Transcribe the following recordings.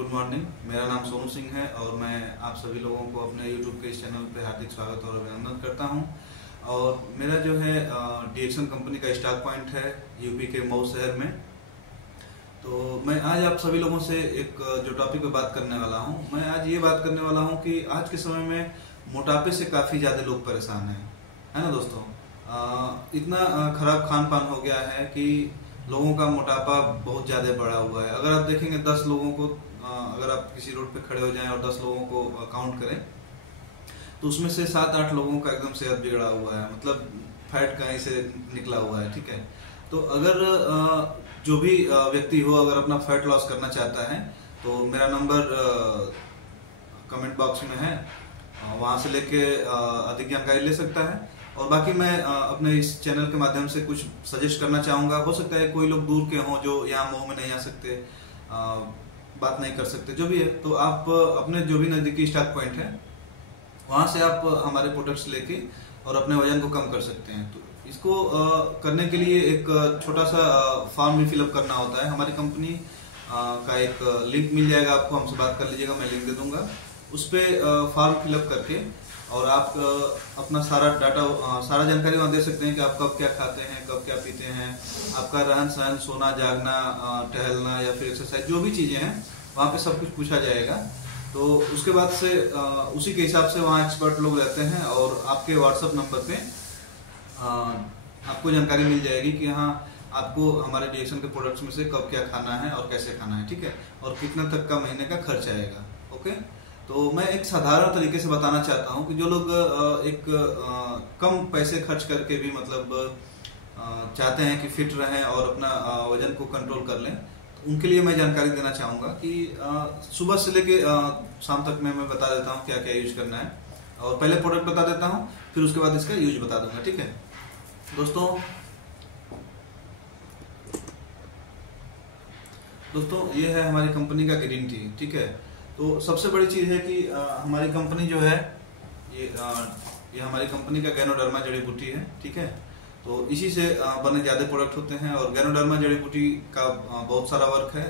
Good morning. मेरा नाम सोनू सिंह है और मैं आप सभी लोगों को अपने यूट्यूब के इस चैनल पे हार्दिक स्वागत और अभिनंदन करता हूं। और मेरा जो है डीएक्सन कंपनी का स्टॉक पॉइंट है यूपी के मऊ शहर में। तो मैं आज आप सभी लोगों से एक जो टॉपिक पे बात करने वाला हूं, मैं आज ये बात करने वाला हूं कि आज के समय में मोटापे से काफ़ी ज़्यादा लोग परेशान हैं, है ना दोस्तों। इतना खराब खान पान हो गया है कि लोगों का मोटापा बहुत ज़्यादा बढ़ा हुआ है। अगर आप देखेंगे 10 लोगों को, अगर आप किसी रोड पे खड़े हो जाएं और 10 लोगों को काउंट करें तो उसमें से 7-8 लोगों का एकदम सेहत बिगड़ा हुआ है, मतलब फैट कहीं से निकला हुआ है। ठीक है, तो अगर जो भी व्यक्ति हो अगर अपना फैट लॉस करना चाहता है तो मेरा नंबर कमेंट बॉक्स में है, वहां से लेके अधिक जानकारी ले सकता है। और बाकी मैं अपने इस चैनल के माध्यम से कुछ सजेस्ट करना चाहूंगा। हो सकता है कोई लोग दूर के हों जो यहाँ मऊ में नहीं आ सकते, बात नहीं कर सकते, जो भी है, तो आप अपने जो भी नजदीकी स्टॉक पॉइंट है वहां से आप हमारे प्रोडक्ट्स लेके और अपने वजन को कम कर सकते हैं। तो इसको करने के लिए एक छोटा सा फॉर्म भी फिलअप करना होता है। हमारी कंपनी का एक लिंक मिल जाएगा आपको, हमसे बात कर लीजिएगा, मैं लिंक दे दूंगा। उस पर फॉर्म फिलअप करके और आप अपना सारा डाटा, सारा जानकारी वहाँ दे सकते हैं कि आप कब क्या खाते हैं, कब क्या पीते हैं, आपका रहन सहन, सोना जागना, टहलना या फिर एक्सरसाइज, जो भी चीजें हैं वहाँ पे सब कुछ पूछा जाएगा। तो उसके बाद से उसी के हिसाब से वहाँ एक्सपर्ट लोग रहते हैं और आपके व्हाट्सएप नंबर पे आपको जानकारी मिल जाएगी कि हाँ आपको हमारे डीएक्सन के प्रोडक्ट्स में से कब क्या खाना है और कैसे खाना है। ठीक है, और कितना तक का महीने का खर्च आएगा। ओके, तो मैं एक साधारण तरीके से बताना चाहता हूँ कि जो लोग एक कम पैसे खर्च करके भी मतलब चाहते हैं कि फिट रहें और अपना वजन को कंट्रोल कर लें, तो उनके लिए मैं जानकारी देना चाहूँगा कि सुबह से लेके शाम तक मैं बता देता हूँ क्या क्या यूज करना है। और पहले प्रोडक्ट बता देता हूँ, फिर उसके बाद इसका यूज बता दूंगा। ठीक है दोस्तों, ये है हमारी कंपनी का ग्रीन टी। ठीक है, तो सबसे बड़ी चीज है कि हमारी कंपनी जो है ये हमारी कंपनी का गैनोडर्मा जड़ी बूटी है। ठीक है, तो इसी से बने ज्यादा प्रोडक्ट होते हैं और गैनोडर्मा जड़ी बूटी का बहुत सारा वर्क है।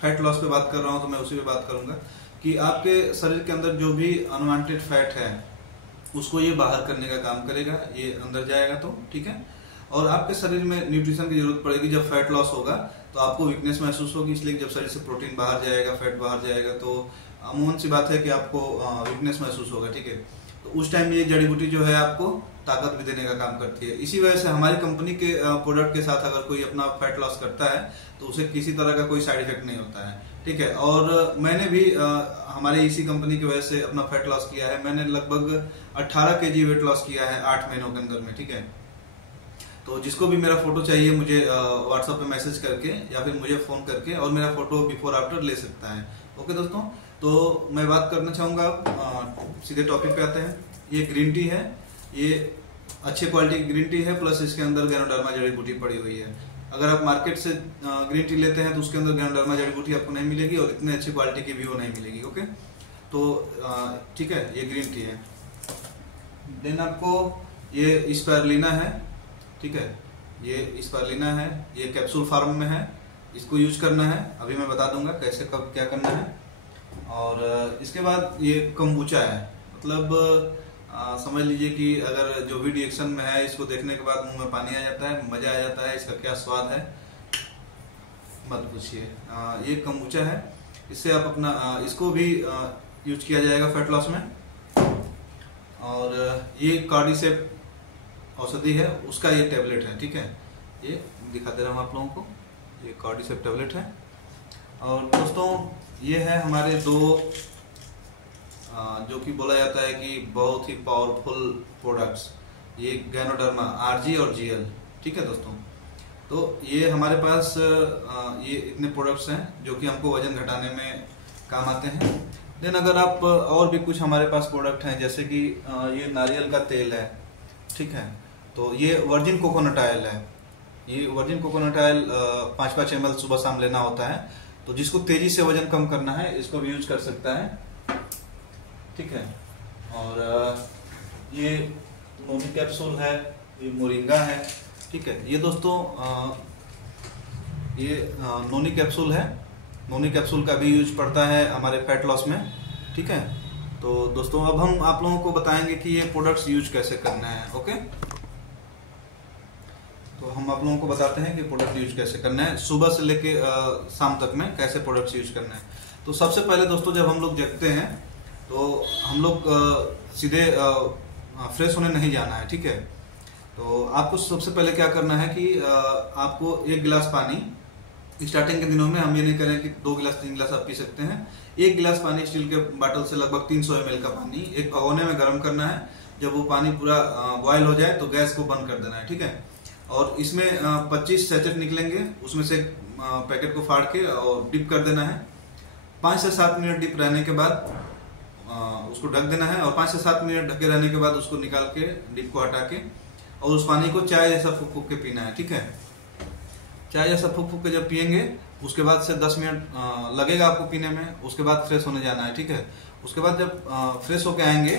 फैट लॉस पे बात कर रहा हूँ तो मैं उसी पे बात करूंगा कि आपके शरीर के अंदर जो भी अनवांटेड फैट है उसको ये बाहर करने का काम करेगा, ये अंदर जाएगा तो। ठीक है, और आपके शरीर में न्यूट्रिशन की जरूरत पड़ेगी। जब फैट लॉस होगा तो आपको वीकनेस महसूस होगी, इसलिए जब शरीर से प्रोटीन बाहर जाएगा, फैट बाहर जाएगा, तो अमूमन सी बात है कि आपको वीकनेस महसूस होगा। ठीक है, तो उस टाइम ये जड़ी बूटी जो है आपको ताकत भी देने का काम करती है। इसी वजह से हमारी कंपनी के प्रोडक्ट के साथ अगर कोई अपना फैट लॉस करता है तो उसे किसी तरह का कोई साइड इफेक्ट नहीं होता है। ठीक है, और मैंने भी हमारे इसी कंपनी की वजह से अपना फैट लॉस किया है। मैंने लगभग 18 kg वेट लॉस किया है 8 महीनों के अंदर में। ठीक है, तो जिसको भी मेरा फोटो चाहिए मुझे व्हाट्सएप पे मैसेज करके या फिर मुझे फोन करके और मेरा फोटो बिफोर आफ्टर ले सकता है। ओके दोस्तों, तो मैं बात करना चाहूंगा, सीधे टॉपिक पे आते हैं। ये ग्रीन टी है, ये अच्छे क्वालिटी की ग्रीन टी है, प्लस इसके अंदर गैनोडर्मा जड़ी बूटी पड़ी हुई है। अगर आप मार्केट से ग्रीन टी लेते हैं तो उसके अंदर गैनोडर्मा जड़ी बूटी आपको नहीं मिलेगी और इतने अच्छी क्वालिटी की भी वो नहीं मिलेगी। ओके, तो ठीक है, ये ग्रीन टी है। देन आपको ये स्पायरुलिना है। ठीक है, ये स्पायरुलिना है, ये कैप्सूल फॉर्म में है, इसको यूज करना है। अभी मैं बता दूंगा कैसे कब क्या करना है। और इसके बाद ये कम्बुचा है, मतलब समझ लीजिए कि अगर जो भी डीएक्सन में है इसको देखने के बाद मुंह में पानी आ जाता है, मजा आ जाता है। इसका क्या स्वाद है मत पूछिए। ये कम्बुचा है, इससे आप अपना इसको भी यूज किया जाएगा फैट लॉस में। और ये कार्डिसेप औषधि है, उसका ये टेबलेट है। ठीक है, ये दिखा दे रहा हूँ आप लोगों को, ये कार्डिसेप टेबलेट है। और दोस्तों ये है हमारे दो जो कि बोला जाता है कि बहुत ही पावरफुल प्रोडक्ट्स, ये गैनोडर्मा आरजी और जीएल। ठीक है दोस्तों, तो ये हमारे पास ये इतने प्रोडक्ट्स हैं जो कि हमको वजन घटाने में काम आते हैं। देन अगर आप और भी कुछ हमारे पास प्रोडक्ट हैं, जैसे कि ये नारियल का तेल है। ठीक है, तो ये वर्जिन कोकोनट ऑयल है। ये वर्जिन कोकोनट ऑयल 5-5 ml सुबह शाम लेना होता है। तो जिसको तेजी से वजन कम करना है इसको भी यूज कर सकता है। ठीक है, और ये नोनी कैप्सूल है, ये मोरिंगा है। ठीक है, ये दोस्तों ये नोनी कैप्सूल है नोनी कैप्सूल का भी यूज पड़ता है हमारे फैट लॉस में, ठीक है। तो दोस्तों अब हम आप लोगों को बताएंगे कि ये प्रोडक्ट्स यूज कैसे करना है। ओके, तो हम आप लोगों को बताते हैं कि प्रोडक्ट यूज कैसे करना है, सुबह से लेके शाम तक में कैसे प्रोडक्ट्स यूज करना है। तो सबसे पहले दोस्तों जब हम लोग जगते हैं तो हम लोग सीधे फ्रेश होने नहीं जाना है, ठीक है। तो आपको सबसे पहले क्या करना है कि आपको 1 गिलास पानी, स्टार्टिंग के दिनों में हम ये नहीं करें कि 2 गिलास 3 गिलास आप पी सकते हैं। 1 गिलास पानी स्टील के बोतल से लगभग 300 ml का पानी एक भगोने में गर्म करना है। जब वो पानी पूरा बॉयल हो जाए तो गैस को बंद कर देना है, ठीक है। और इसमें 25 सैचेट निकलेंगे, उसमें से पैकेट को फाड़ के और डिप कर देना है। 5 से 7 मिनट डिप रहने के बाद उसको ढक देना है और 5 से 7 मिनट ढके रहने के बाद उसको निकाल के डिप को हटा के और उस पानी को चाय जैसा फूक फूक के पीना है, ठीक है। चाय जैसा फूक फूक के जब पियेंगे उसके बाद से 10 मिनट लगेगा आपको पीने में, उसके बाद फ्रेश होने जाना है, ठीक है। उसके बाद जब फ्रेश होके आएंगे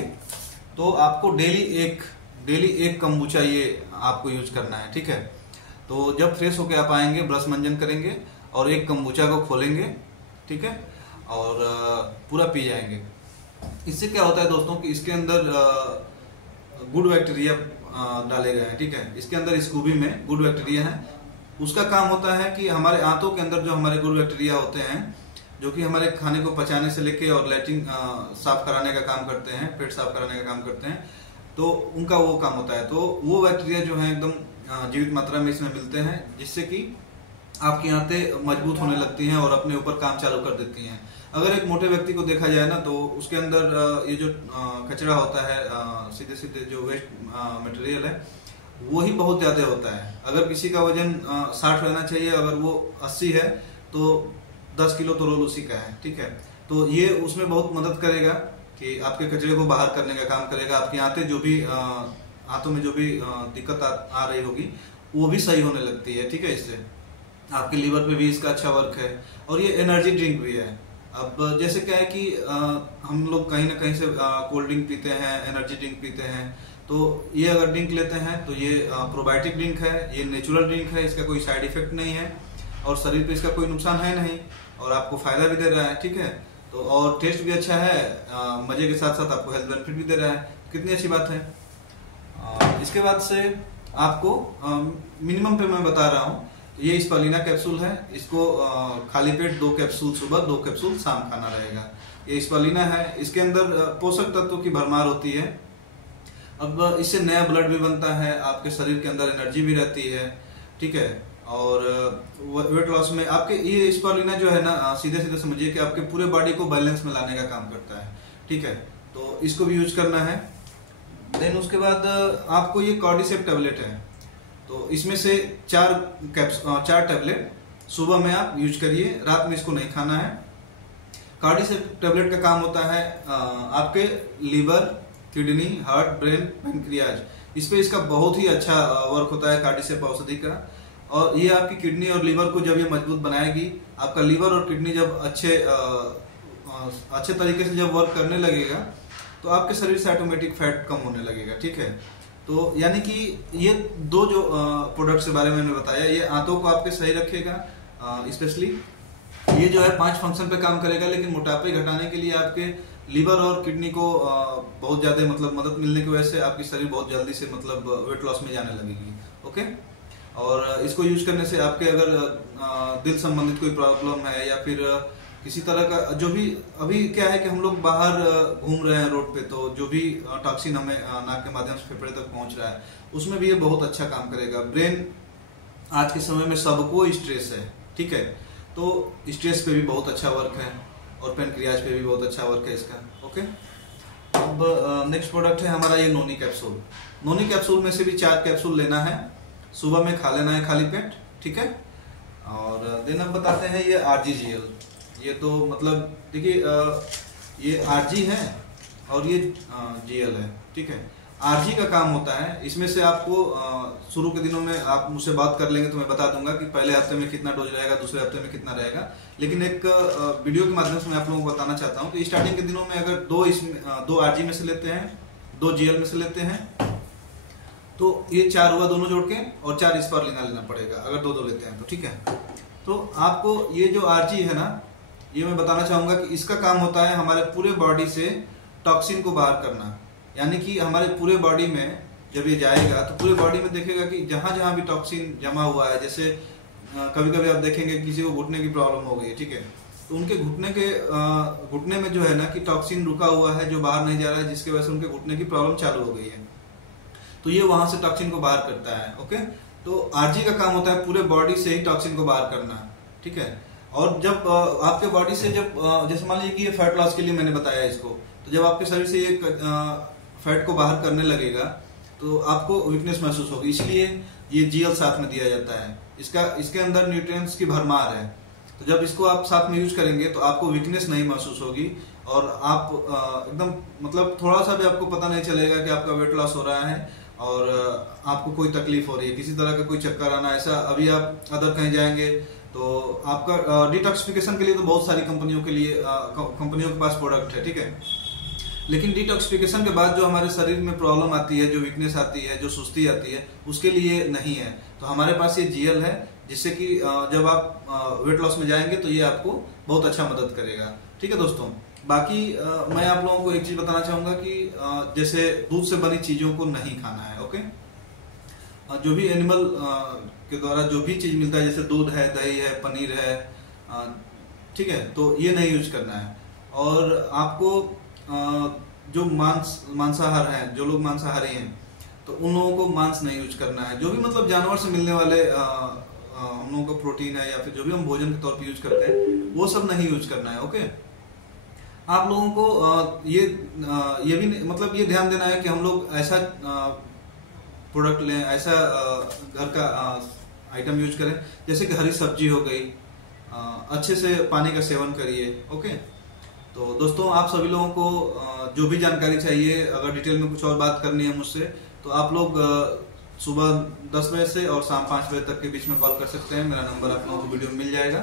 तो आपको डेली एक कम्बुचा ये आपको यूज करना है, ठीक है। तो जब फ्रेश होके आप आएंगे ब्रश मंजन करेंगे और एक कम्बुचा को खोलेंगे, ठीक है, और पूरा पी जाएंगे। इससे क्या होता है दोस्तों कि इसके अंदर गुड बैक्टीरिया डाले गए हैं, ठीक है। इसके अंदर स्कूबी में गुड बैक्टीरिया है, उसका काम होता है कि हमारे आंतों के अंदर जो हमारे गुड बैक्टीरिया होते हैं जो कि हमारे खाने को पचाने से लेके और लैट्रिन साफ कराने का काम करते हैं, पेट साफ कराने का काम करते हैं, तो उनका वो काम होता है। तो वो बैक्टीरिया जो है एकदम जीवित मात्रा में इसमें मिलते हैं, जिससे कि आपकी आंतें मजबूत होने लगती हैं और अपने ऊपर काम चालू कर देती हैं। अगर एक मोटे व्यक्ति को देखा जाए ना तो उसके अंदर ये जो कचरा होता है, सीधे सीधे जो वेस्ट मटेरियल है वो ही बहुत ज्यादा होता है। अगर किसी का वजन 60 रहना चाहिए, अगर वो 80 है तो 10 किलो तो रोल उसी का है, ठीक है। तो ये उसमें बहुत मदद करेगा कि आपके कचरे को बाहर करने का काम करेगा। आपकी आंतें जो भी हाथों में जो भी दिक्कत आ रही होगी वो भी सही होने लगती है, ठीक है। इससे आपके लीवर पे भी इसका अच्छा वर्क है और ये एनर्जी ड्रिंक भी है। अब जैसे क्या है कि हम लोग कहीं ना कहीं से कोल्ड ड्रिंक पीते हैं, एनर्जी ड्रिंक पीते हैं, तो ये अगर ड्रिंक लेते हैं तो ये प्रोबायोटिक ड्रिंक है, ये नेचुरल ड्रिंक है, इसका कोई साइड इफेक्ट नहीं है और शरीर पे इसका कोई नुकसान है नहीं और आपको फायदा भी दे रहा है, ठीक है। तो और टेस्ट भी अच्छा है, मजे के साथ साथ आपको हेल्थ बेनिफिट भी दे रहा है, कितनी अच्छी बात है। इसके बाद से आपको मिनिमम पे मैं बता रहा हूँ, ये स्पालिना कैप्सूल है, इसको खाली पेट 2 कैप्सूल सुबह 2 कैप्सूल शाम खाना रहेगा। ये स्पालिना है, इसके अंदर पोषक तत्वों की भरमार होती है। अब इससे नया ब्लड भी बनता है, आपके शरीर के अंदर एनर्जी भी रहती है, ठीक है। और वेट लॉस में आपके ये स्पालिना जो है ना, सीधे सीधे समझिए कि आपके पूरे बॉडी को बैलेंस में लाने का काम करता है, ठीक है। तो इसको भी यूज करना है। देन उसके बाद आपको ये कॉर्डिसेप टैबलेट है, तो इसमें से 4 टैबलेट सुबह में आप यूज करिए, रात में इसको नहीं खाना है। कार्डिसेप टैबलेट का काम होता है आपके liver, kidney, heart, brain, pancreas, इस पे इसका बहुत ही अच्छा वर्क होता है कार्डिसेप औषधि का। और ये आपकी किडनी और लीवर को जब ये मजबूत बनाएगी, आपका लीवर और किडनी जब अच्छे तरीके से जब वर्क करने लगेगा तो आपके शरीर से ऑटोमेटिक फैट कम होने लगेगा, ठीक है। तो यानी कि ये 2 जो प्रोडक्ट्स के बारे में मैंने बताया, ये आंतों को आपके सही रखेगा, स्पेशली ये जो है 5 फंक्शन पे काम करेगा, लेकिन मोटापे घटाने के लिए आपके लीवर और किडनी को बहुत ज्यादा मतलब मदद मिलने की वजह से आपकी शरीर बहुत जल्दी से मतलब वेट लॉस में जाने लगेगी, ओके। और इसको यूज करने से आपके अगर दिल संबंधित कोई प्रॉब्लम है या फिर किसी तरह का जो भी, अभी क्या है कि हम लोग बाहर घूम रहे हैं रोड पे, तो जो भी टॉक्सिन हमें नाक के माध्यम से फेफड़े तक पहुंच रहा है, उसमें भी ये बहुत अच्छा काम करेगा। ब्रेन आज के समय में सबको स्ट्रेस है, ठीक है, तो स्ट्रेस पे भी बहुत अच्छा वर्क है और पैनक्रियाज पे भी बहुत अच्छा वर्क है इसका, ओके। अब नेक्स्ट प्रोडक्ट है हमारा ये नोनी कैप्सूल। नोनी कैप्सूल में से भी 4 कैप्सूल लेना है, सुबह में खा लेना है खाली पेट, ठीक है। और देन हम बताते हैं ये RGGL, ये तो मतलब देखिए ये RG है और ये GL है, ठीक है। RG का काम होता है, इसमें से आपको शुरू के दिनों में आप मुझसे बात कर लेंगे तो मैं बता दूंगा कि पहले हफ्ते में कितना डोज रहेगा, दूसरे हफ्ते में कितना रहेगा, लेकिन एक वीडियो के माध्यम से मैं आप लोगों को बताना चाहता हूं कि स्टार्टिंग के दिनों में अगर 2 RG में से लेते हैं, 2 GL में से लेते हैं, तो ये 4 हुआ दोनों जोड़ के, और 4 स्पालिना लेना पड़ेगा अगर 2 लेते हैं तो, ठीक है। तो आपको ये जो RG है ना, ये मैं बताना चाहूंगा कि इसका काम होता है हमारे पूरे बॉडी से टॉक्सिन को बाहर करना। यानी कि हमारे पूरे बॉडी में जब ये जाएगा तो पूरे बॉडी में देखेगा कि जहां जहां भी टॉक्सिन जमा हुआ है, जैसे कभी कभी आप देखेंगे किसी को घुटने की प्रॉब्लम हो गई, ठीक है, तो उनके घुटने में जो है ना कि टॉक्सिन रुका हुआ है जो बाहर नहीं जा रहा है, जिसकी वजह से उनके घुटने की प्रॉब्लम चालू हो गई है, तो ये वहां से टॉक्सिन को बाहर करता है। ओके, तो आरजी का काम होता है पूरे बॉडी से ही टॉक्सिन को बाहर करना, ठीक है। और जब आपके बॉडी से जब जैसे मान लीजिए कि ये फैट लॉस के लिए मैंने बताया इसको, तो जब आपके शरीर से ये फैट को बाहर करने लगेगा तो आपको वीकनेस महसूस होगी, इसलिए ये जीएल साथ में दिया जाता है। इसके अंदर न्यूट्रिएंट्स की भरमार है, तो जब इसको आप साथ में यूज करेंगे तो आपको वीकनेस नहीं महसूस होगी और आप एकदम मतलब थोड़ा सा भी आपको पता नहीं चलेगा कि आपका वेट लॉस हो रहा है और आपको कोई तकलीफ हो रही है, किसी तरह का कोई चक्कर आना, ऐसा अभी आप अदर कहीं जाएंगे तो आपका डिटॉक्सिफिकेशन के लिए तो बहुत सारी कंपनियों के पास प्रोडक्ट है, ठीक है, लेकिन डिटॉक्सिफिकेशन के बाद जो हमारे शरीर में प्रॉब्लम आती है, जो वीकनेस आती है, जो सुस्ती आती है, उसके लिए नहीं है। तो हमारे पास ये जीएल है जिससे कि जब आप वेट लॉस में जाएंगे तो ये आपको बहुत अच्छा मदद करेगा, ठीक है दोस्तों। बाकी मैं आप लोगों को एक चीज बताना चाहूंगा कि जैसे दूध से बनी चीजों को नहीं खाना है। ओके, जो भी एनिमल के द्वारा जो भी चीज मिलता है, जैसे दूध है, दही है, पनीर है, ठीक है, तो ये नहीं यूज करना है। और आपको जो मांसाहार हैं, जो लोग मांसाहारी हैं, तो उन लोगों को मांस नहीं यूज करना है। जो भी मतलब जानवर से मिलने वाले हम लोगों का प्रोटीन है या फिर जो भी हम भोजन के तौर पे यूज करते हैं वो सब नहीं यूज करना है। ओके, आप लोगों को ये भी मतलब ये ध्यान देना है कि हम लोग ऐसा प्रोडक्ट लें, ऐसा घर का आइटम यूज करें जैसे कि हरी सब्जी हो गई, अच्छे से पानी का सेवन करिए। ओके, तो दोस्तों आप सभी लोगों को जो भी जानकारी चाहिए, अगर डिटेल में कुछ और बात करनी है मुझसे, तो आप लोग सुबह 10 बजे से और शाम 5 बजे तक के बीच में कॉल कर सकते हैं। मेरा नंबर आप लोगों को वीडियो में मिल जाएगा।